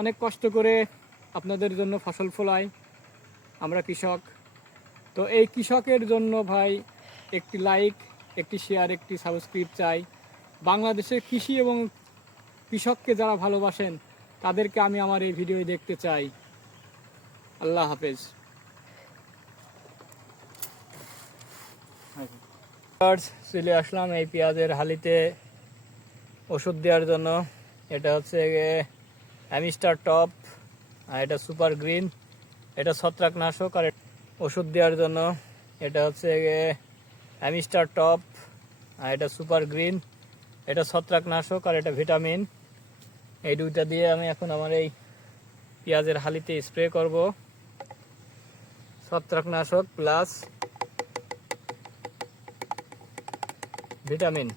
অনেক কষ্ট করে আপনাদের জন্য ফসল ফলাই, আমরা কৃষক। তো এই কৃষকের জন্য ভাই একটি লাইক, একটি শেয়ার, একটি সাবস্ক্রাইব চাই। বাংলাদেশের কৃষি এবং কৃষককে যারা ভালোবাসেন তাদেরকে আমি আমার এই ভিডিও দেখতে চাই। আল্লাহ হাফেজ। চলে আসলাম এই পেঁয়াজের হালিতে ওষুধ দেওয়ার জন্য। এটা হচ্ছে অ্যামিস্টার টপ, আর এটা সুপার গ্রিন, এটা ছত্রাকনাশক। আর ওষুধ দেওয়ার জন্য এটা হচ্ছে অ্যামিস্টার টপ, আর এটা সুপার গ্রিন, এটা ছত্রাকনাশক, আর এটা ভিটামিন। এই দুইটা দিয়ে আমি এখন আমার এই পেঁয়াজের হালিতে স্প্রে করব। ছত্রাকনাশক প্লাস ভিটামিন।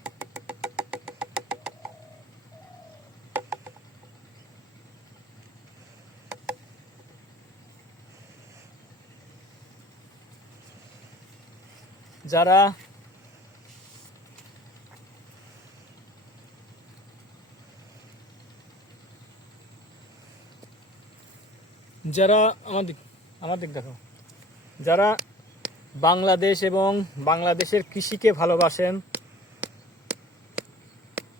যারা যারা আমাদের দেখো, যারা বাংলাদেশ এবং বাংলাদেশের কৃষিকে ভালোবাসেন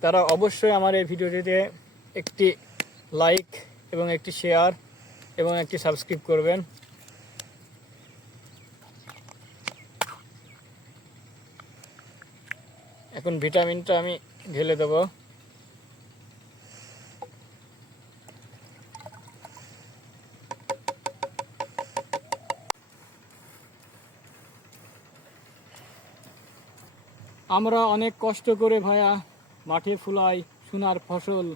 তারা অবশ্যই আমার এই ভিডিওটিতে একটি লাইক এবং একটি শেয়ার এবং একটি সাবস্ক্রাইব করবেন। এখন ভিটামিনটা আমি ঢেলে দেব। আমরা অনেক কষ্ট করে ভাইয়া মাঠে ফুলাই সোনার ফসল।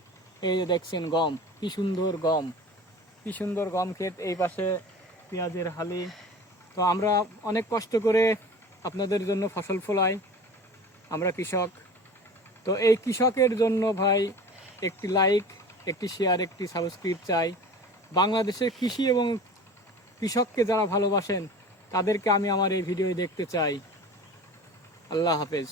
এই যে দেখছেন গম, কি সুন্দর গম, কি সুন্দর গম ক্ষেত, এই পাশে পেঁয়াজের হালি। তো আমরা অনেক কষ্ট করে আপনাদের জন্য ফসল ফলাই, আমরা কৃষক। তো এই কৃষকের জন্য ভাই একটি লাইক, একটি শেয়ার, একটি সাবস্ক্রাইব চাই। বাংলাদেশের কৃষি এবং কৃষককে যারা ভালোবাসেন তাদেরকে আমি আমার এই ভিডিও দেখতে চাই। আল্লাহ হাফেজ।